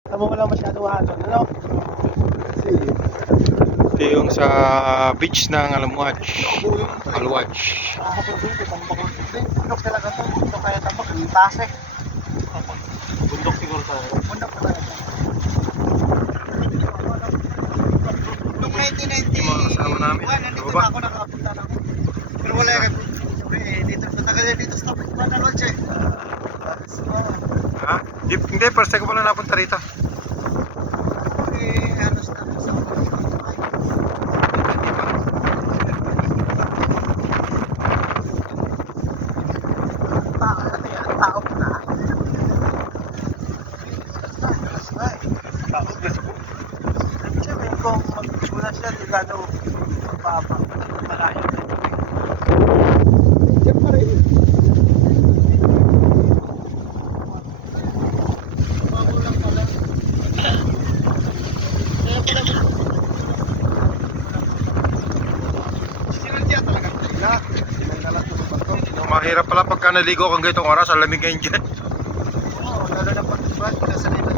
Tama mo lang masyado hangin, ano? Kasi, Ito yung sa beach ng Alamwatch. Alwatch. nakakapagod ito, pang bakit. Bundok talaga to, bundok kaya tabak, ang taas eh. Bundok siguro sa Bundok talaga to. Noong 1991, Yung mga kasama namin, nandito baba. na ako nakapunta na ako. Pero wala yung dito, punta ka dito sa tapos na noche. Ha? Hindi, first time ko pala napunta rito. Ano sa tapos sa tao na. Tapos na siguro. Siyempre kung mag-mula siya, di gano mababa. Malayo na. Siyempre. Magulang pala. Kaya pala sinadya talaga nila. Sinadya ito. Mahirap pala pagka naligo kang ganitong oras, ang lamig ngayon dyan. Oo, lalo na pag nasa nila